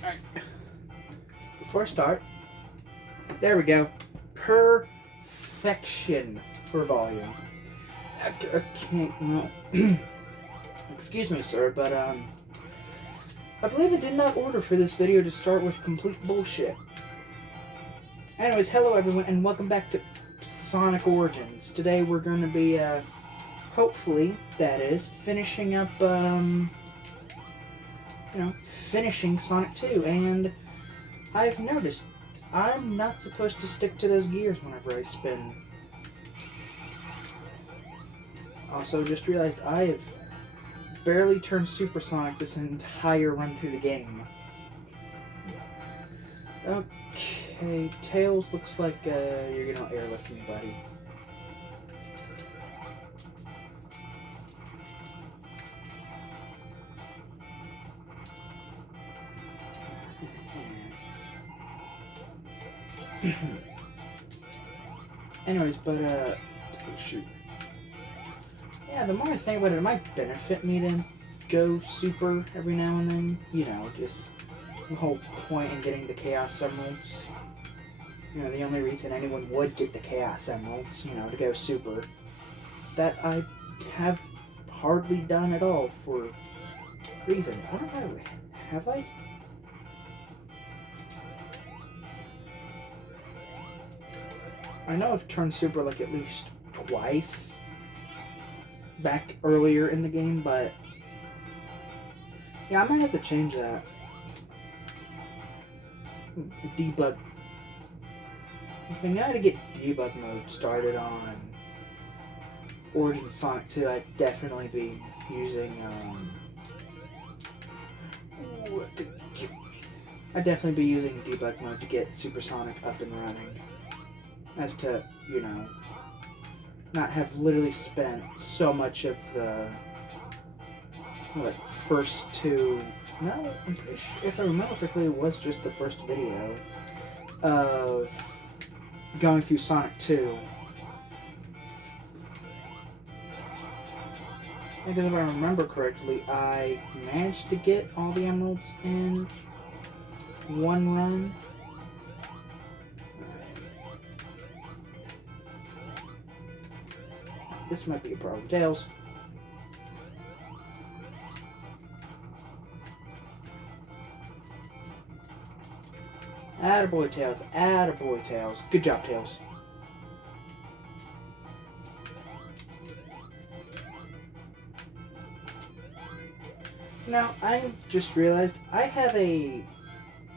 Alright. Before I start, there we go. Perfection for volume. Okay, well, excuse me, sir, but, I believe I did not order for this video to start with complete bullshit. Anyways, hello everyone, and welcome back to Sonic Origins. Today we're going to be, hopefully, that is, finishing up, finishing Sonic 2, and I've noticed I'm not supposed to stick to those gears whenever I spin. Also, just realized I have barely turned Supersonic this entire run through the game. Okay, Tails looks like you're gonna airlift me, buddy. Anyways, but shoot. Yeah, the more I think about it, it might benefit me to go super every now and then. You know, just the whole point in getting the Chaos Emeralds. You know, the only reason anyone would get the Chaos Emeralds, you know, to go super. That I have hardly done at all for reasons. I don't know. Have I? I know I've turned super like at least twice back earlier in the game, but yeah, I might have to change that. Debug. If I know how to get debug mode started on Origins Sonic 2, I'd definitely be using I'd definitely be using debug mode to get Supersonic up and running. As to, you know, not have literally spent so much of the first two. No, I'm pretty sure, if I remember correctly, it was just the first video of going through Sonic 2. Because if I remember correctly, I managed to get all the emeralds in one run. This might be a problem. Tails. Attaboy, Tails. Attaboy, Tails. Good job, Tails. Now, I just realized I have a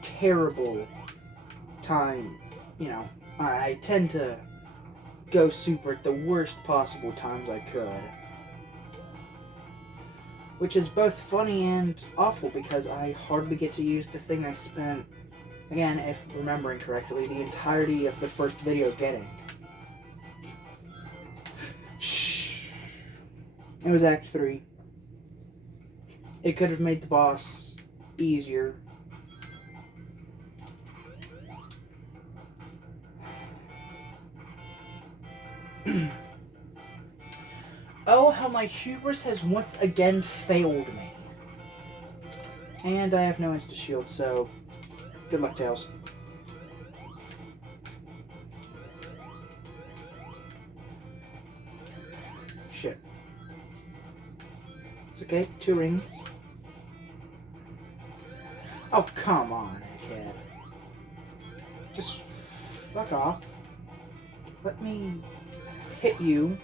terrible time. You know, I tend to go super at the worst possible times I could. Which is both funny and awful because I hardly get to use the thing I spent, again, if remembering correctly, the entirety of the first video getting. Shh. It was Act 3. It could have made the boss easier. Oh, how my hubris has once again failed me. And I have no insta-shield, so good luck, Tails. Shit. It's okay, 2 rings. Oh, come on, egghead. Just fuck off. Let me hit you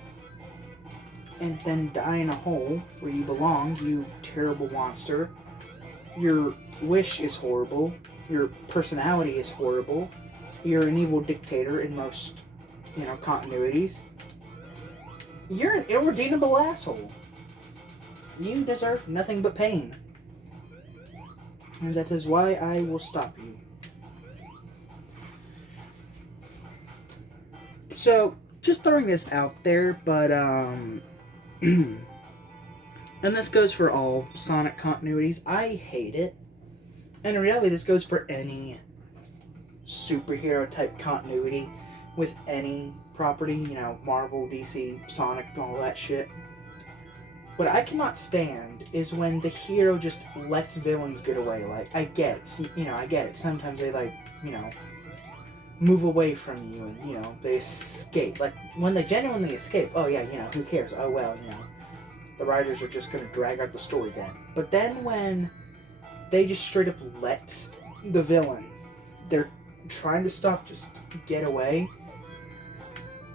and then die in a hole where you belong, you terrible monster. Your wish is horrible. Your personality is horrible. You're an evil dictator in most, continuities. You're an irredeemable asshole. You deserve nothing but pain. And that is why I will stop you. So, just throwing this out there, but, and this goes for all Sonic continuities. I hate it. And in reality, this goes for any superhero type continuity with any property, Marvel, DC, Sonic, all that shit. What I cannot stand is when the hero just lets villains get away. Like, I get it. I get it. Sometimes they, like, move away from you and, they escape. Like, when they genuinely escape, oh, yeah, who cares? Oh, well, the writers are just going to drag out the story then. But then when they just straight up let the villain, they're trying to stop, just get away,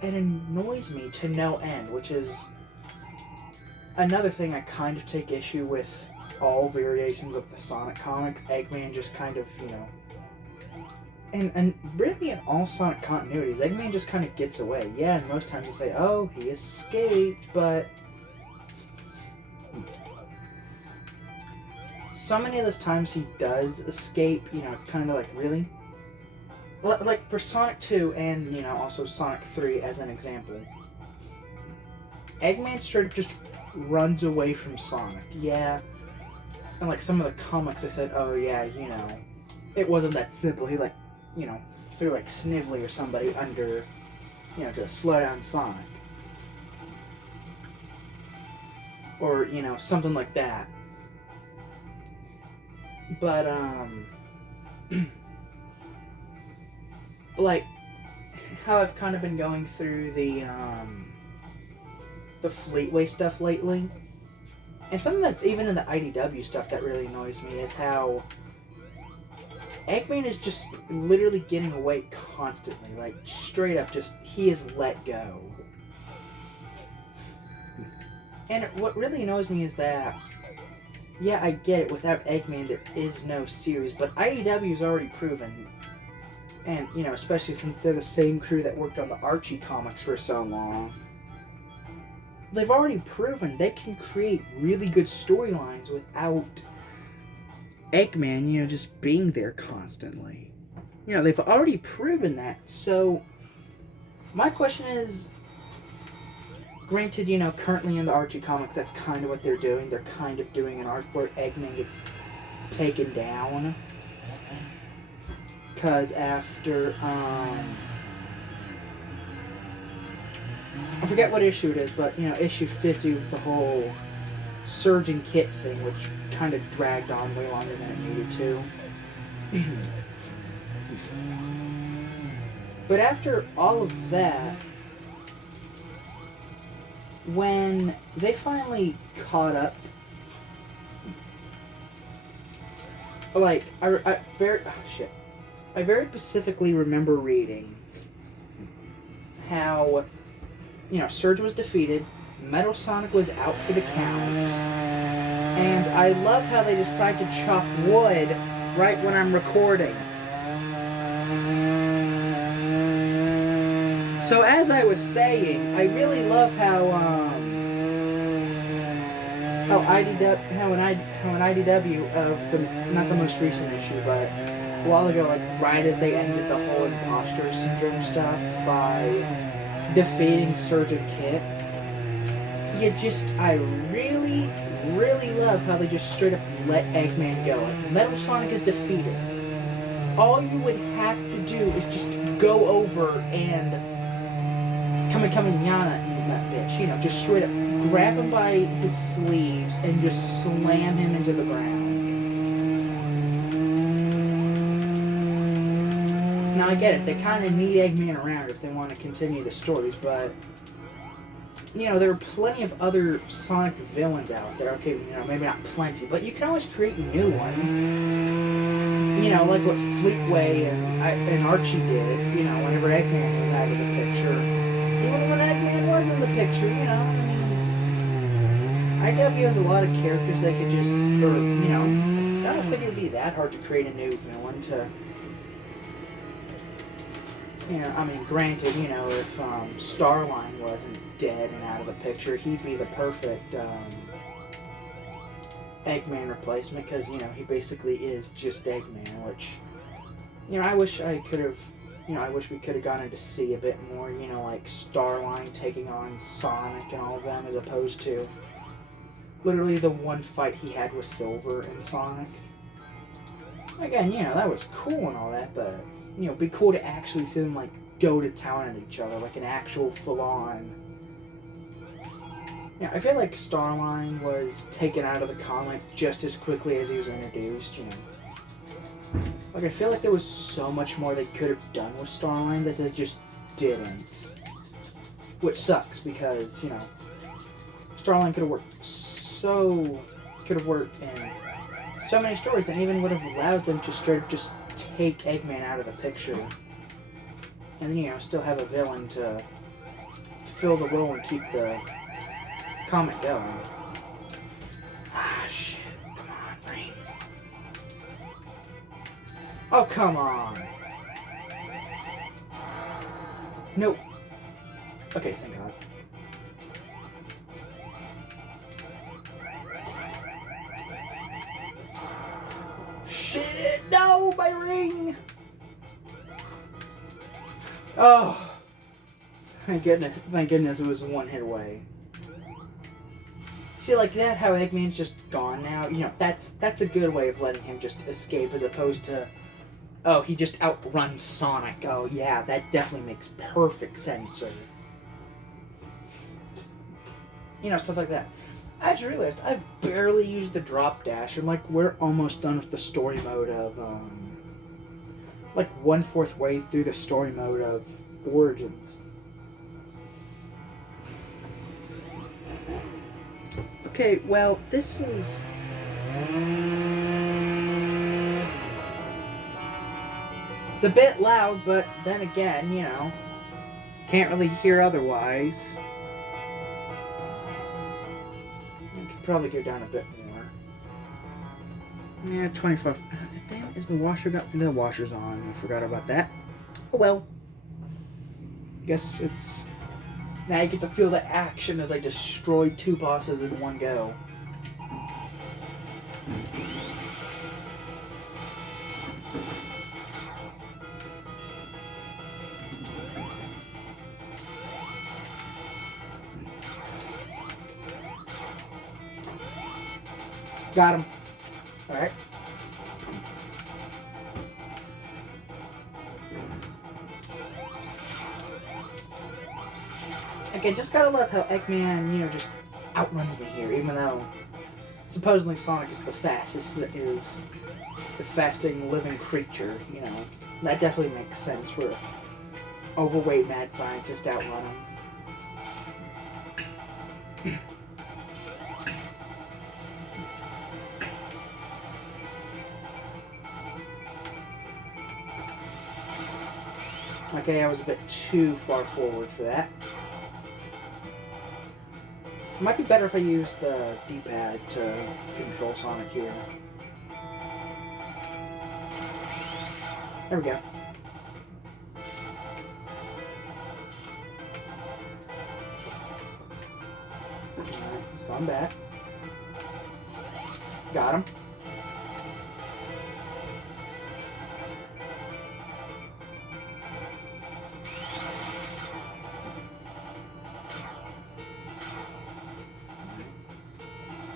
it annoys me to no end, which is another thing I kind of take issue with all variations of the Sonic comics. Eggman just kind of, and really in all Sonic continuities, Eggman just kind of gets away. Yeah, and most times you say, oh, he escaped, but so many of those times he does escape, it's kind of like, really? Like for Sonic 2 and, also Sonic 3 as an example, Eggman straight up just runs away from Sonic. Yeah. And like some of the comics, they said, oh yeah, it wasn't that simple. He threw like Snively or somebody under, to slow down Sonic. Or, something like that. But, like, how I've kind of been going through the Fleetway stuff lately, and something that's even in the IDW stuff that really annoys me is how Eggman is just literally getting away constantly, like, straight up just, he is let go. And what really annoys me is that, yeah, I get it, without Eggman there is no series, but IDW's already proven, and, especially since they're the same crew that worked on the Archie comics for so long, they've already proven they can create really good storylines without Eggman, just being there constantly. They've already proven that, so my question is, granted, currently in the Archie comics, that's kind of what they're doing. They're kind of doing an arc where Eggman gets taken down. Because after, I forget what issue it is, but, issue 50 with the whole Surge and Kit thing, which kind of dragged on way longer than it needed to. But after all of that, when they finally caught up, like, I very specifically remember reading how, Surge was defeated, Metal Sonic was out for the count, and I love how they decide to chop wood right when I'm recording. So as I was saying, I really love how an IDW of the, not the most recent issue, but a while ago, like right as they ended the whole imposter syndrome stuff by defeating Surge and Kit, I really, really love how they just straight up let Eggman go. Like, Metal Sonic is defeated. All you would have to do is just go over and Kamehameha in that bitch, just straight up grab him by the sleeves and just slam him into the ground. Now I get it, they kind of need Eggman around if they want to continue the stories, but there are plenty of other Sonic villains out there. Okay, maybe not plenty, but you can always create new ones. Like what Fleetway and Archie did, whenever Eggman was out of the picture. Even when Eggman was in the picture, IW has a lot of characters they could just, I don't think it would be that hard to create a new villain to, granted, if Starline wasn't dead and out of the picture, he'd be the perfect Eggman replacement, because, he basically is just Eggman, which, I wish I could have, I wish we could have gotten to see a bit more, like Starline taking on Sonic and all of them, as opposed to literally the one fight he had with Silver and Sonic. Again, that was cool and all that, but, it'd be cool to actually see them, like, go to town on each other, like an actual full-on Yeah, I feel like Starline was taken out of the comic just as quickly as he was introduced, you know. Like, I feel like there was so much more they could have done with Starline that they just didn't. Which sucks because, you know, Starline could have worked in so many stories and even would have allowed them to just take Eggman out of the picture. And, you know, still have a villain to fill the role and keep the comic going. Ah, shit. Come on, brain. Oh, come on. Nope. Okay, thank God. Shit! No, my ring! Oh. Thank goodness it was one hit away. See, like that, how Eggman's just gone now, you know, that's a good way of letting him just escape as opposed to, oh, he just outruns Sonic. Oh, yeah, that definitely makes perfect sense, or, you know, stuff like that. I just realized I've barely used the drop dash, and, like, we're almost done with the story mode of, like, 1/4 way through the story mode of Origins. Okay, well, this is... It's a bit loud, but then again, you know, can't really hear otherwise. I could probably go down a bit more. Yeah, 25. Damn, is the washer got... The washer's on. I forgot about that. Oh well. Guess it's... Now you get to feel the action as I destroy 2 bosses in one go. Got him. Alright. Again, just gotta love how Eggman, you know, just outruns me here, even though supposedly Sonic is the fastest, is the fasting living creature, you know. That definitely makes sense for an overweight mad scientist to outrun him. Okay, I was a bit too far forward for that. It might be better if I use the D-pad to control Sonic here. There we go. Alright, he's gone back. Got him.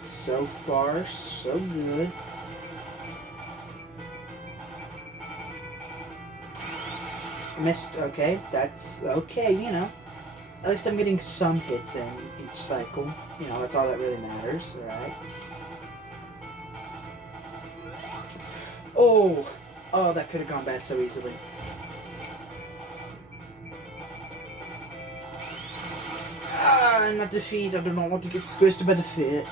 So far, so good. Missed, okay, that's okay, you know. At least I'm getting some hits in each cycle. You know, that's all that really matters, alright? Oh! Oh, that could have gone bad so easily. Ah, and that defeat, I do not want to get squished by defeat.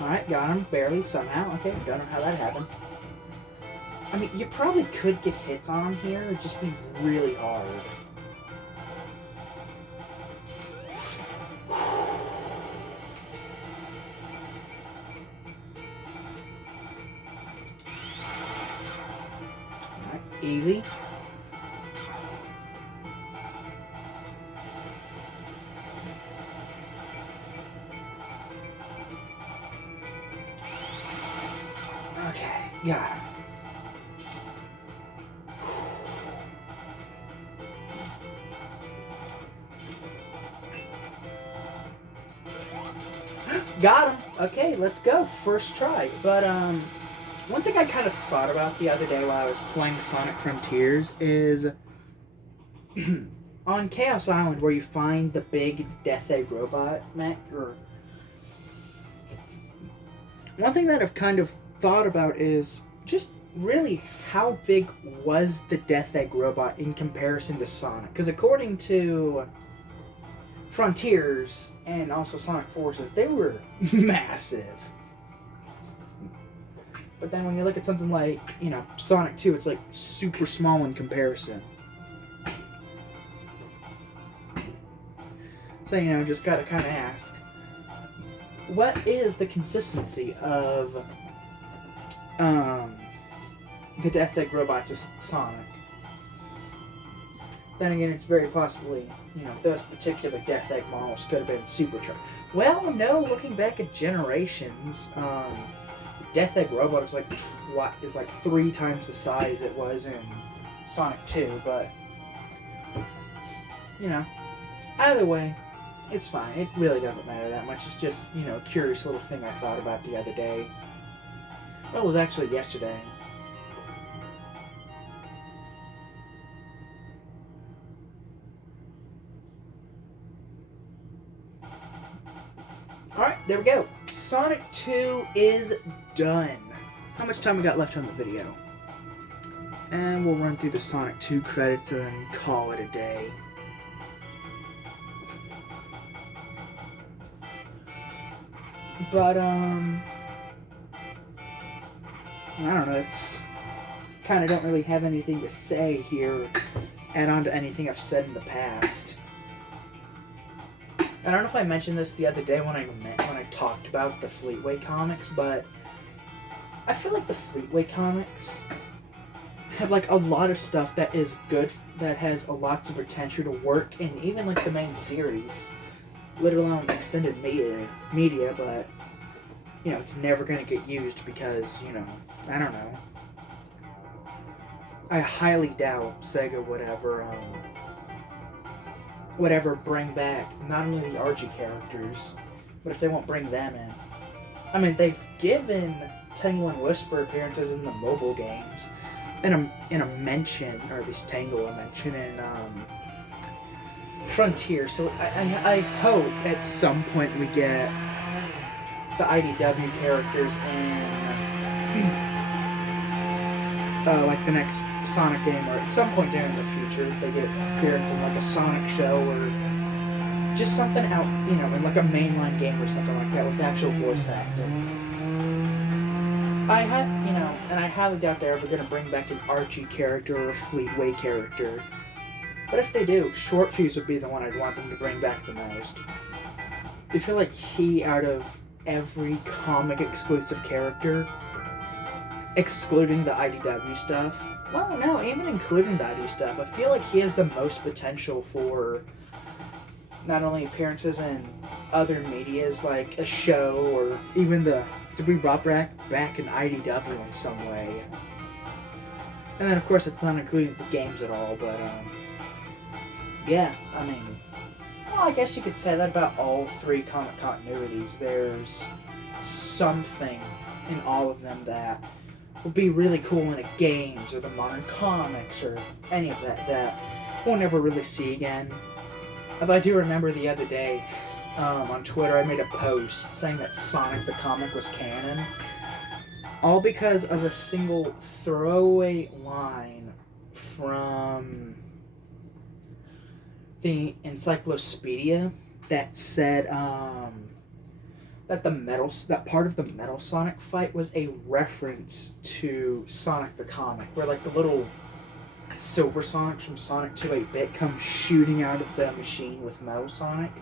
Alright, got him, barely, somehow. Okay, don't know how that happened. I mean, you probably could get hits on him here, it'd just be really hard. Alright, easy. Okay, got him. Got him. Okay, let's go. First try. But, one thing I kind of thought about the other day while I was playing Sonic Frontiers is on Chaos Island, where you find the big Death Egg robot mech, or one thing that I've kind of thought about is just really how big was the Death Egg robot in comparison to Sonic? Because according to Frontiers and also Sonic Forces, they were massive. But then when you look at something like, you know, Sonic 2, it's like super small in comparison. So, you know, just gotta kind of ask, what is the consistency of the Death Egg robot to Sonic? Then again, it's very possibly, you know, those particular Death Egg models could have been supercharged. Well, no, looking back at Generations, Death Egg robot is like 3 times the size it was in Sonic 2, but you know, either way, it's fine. It really doesn't matter that much. It's just, you know, a curious little thing I thought about the other day. Well, it was actually yesterday. Alright, there we go. Sonic 2 is done. How much time we got left on the video? And we'll run through the Sonic 2 credits and then call it a day. But, I don't know, it's kind of don't really have anything to say here, add on to anything I've said in the past. I don't know if I mentioned this the other day when I talked about the Fleetway comics, but I feel like the Fleetway comics have like a lot of stuff that is good, that has a lots of potential to work in even like the main series, let alone extended media, but you know, it's never going to get used because, you know, I don't know. I highly doubt Sega would ever bring back not only the Archie characters, but if they won't bring them in. I mean, they've given Tangle and Whisper appearances in the mobile games, in a mention, or at least Tangle a mention in Frontier. So I hope at some point we get the IDW characters in like the next Sonic game, or at some point during the future they get appearance in like a Sonic show, or just something out, you know, in like a mainline game or something like that with actual voice acting. And I highly doubt they're ever going to bring back an Archie character or a Fleetway character. But if they do, Short Fuse would be the one I'd want them to bring back the most. I feel like he, out of every comic exclusive character, excluding the IDW stuff, well, no, even including the ID stuff, I feel like he has the most potential for not only appearances in other medias like a show, or even to be brought back in IDW in some way. And then, of course, it's not including the games at all, but, yeah, I mean, well, I guess you could say that about all 3 comic continuities. There's something in all of them that would be really cool in a games, or the modern comics, or any of that we'll never really see again. If I do remember the other day, on Twitter, I made a post saying that Sonic the comic was canon, all because of a single throwaway line from the Encyclopedia that said that part of the Metal Sonic fight was a reference to Sonic the comic, where like the little Silver Sonics from Sonic 2 8-bit come shooting out of the machine with Metal Sonic.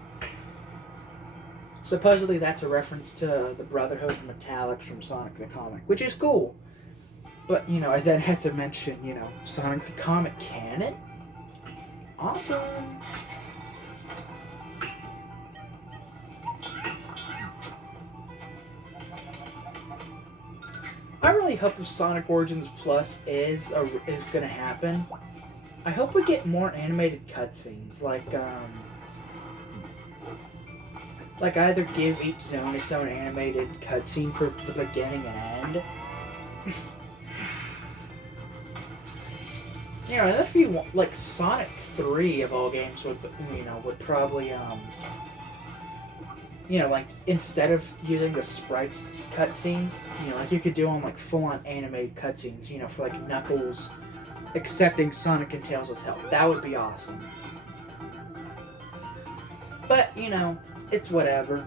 Supposedly that's a reference to the Brotherhood of Metallics from Sonic the comic, which is cool. But, you know, I then had to mention, you know, Sonic the comic canon? Awesome! I really hope if Sonic Origins Plus is going to happen, I hope we get more animated cutscenes, like either give each zone its own animated cutscene for the beginning and end, You know, if you want, like Sonic 3 of all games would, would probably, like instead of using the sprites cutscenes, like you could do on like full-on animated cutscenes, for like Knuckles accepting Sonic and Tails' help. That would be awesome. But, it's whatever.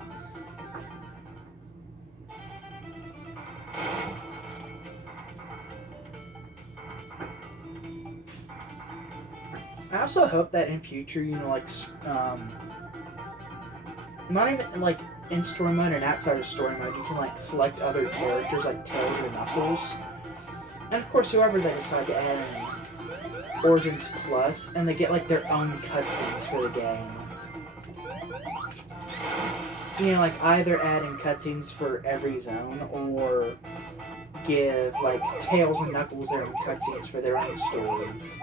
I also hope that in future, not even like in story mode and outside of story mode, you can like select other characters like Tails or Knuckles. And of course, whoever they decide to add in Origins Plus, and they get like their own cutscenes for the game. Like either add in cutscenes for every zone or give like Tails and Knuckles their own cutscenes for their own stories.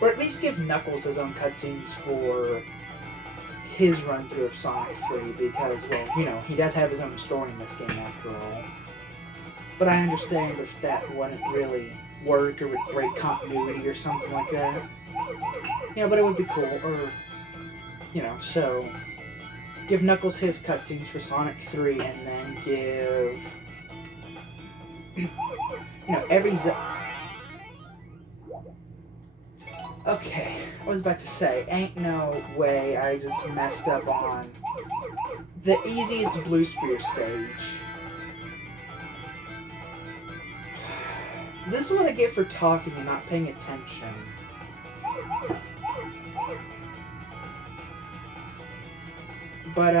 Or at least give Knuckles his own cutscenes for his run-through of Sonic 3 because, well, he does have his own story in this game after all. But I understand if that wouldn't really work or would break continuity or something like that. But it would be cool. Or, so give Knuckles his cutscenes for Sonic 3 and then give, every Okay, I was about to say, ain't no way I just messed up on the easiest Blue Spear stage. This is what I get for talking and not paying attention. But,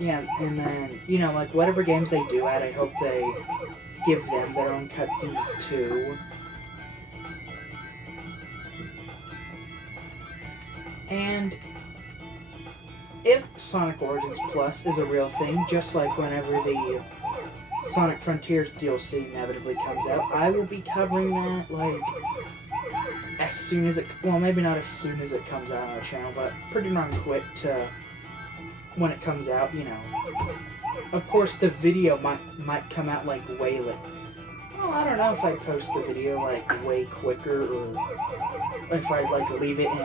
yeah, and then, like, whatever games they do add, I hope they give them their own cutscenes, too. And if Sonic Origins Plus is a real thing, just like whenever the Sonic Frontiers DLC inevitably comes out, I will be covering that, like, as soon as it... Well, maybe not as soon as it comes out on the channel, but pretty darn quick to when it comes out, Of course, the video might come out, like, way late. Well, I don't know if I'd post the video, like, way quicker, or if I'd, like, leave it in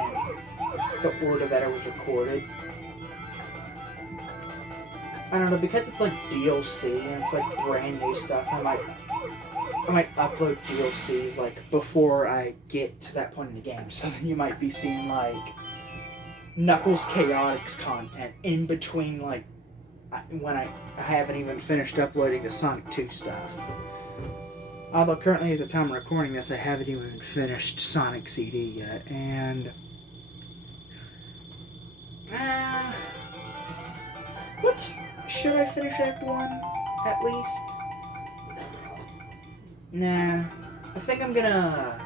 the order that it was recorded. I don't know, because it's, like, DLC, and it's, like, brand new stuff, I might upload DLCs, like, before I get to that point in the game, so then you might be seeing, like, Knuckles Chaotix content in between, like, when I haven't even finished uploading the Sonic 2 stuff. Although currently at the time of recording this, I haven't even finished Sonic CD yet, and... should I finish Act 1, at least? Nah, I think I'm gonna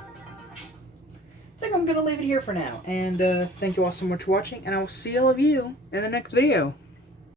leave it here for now, and thank you all so much for watching, and I will see all of you in the next video.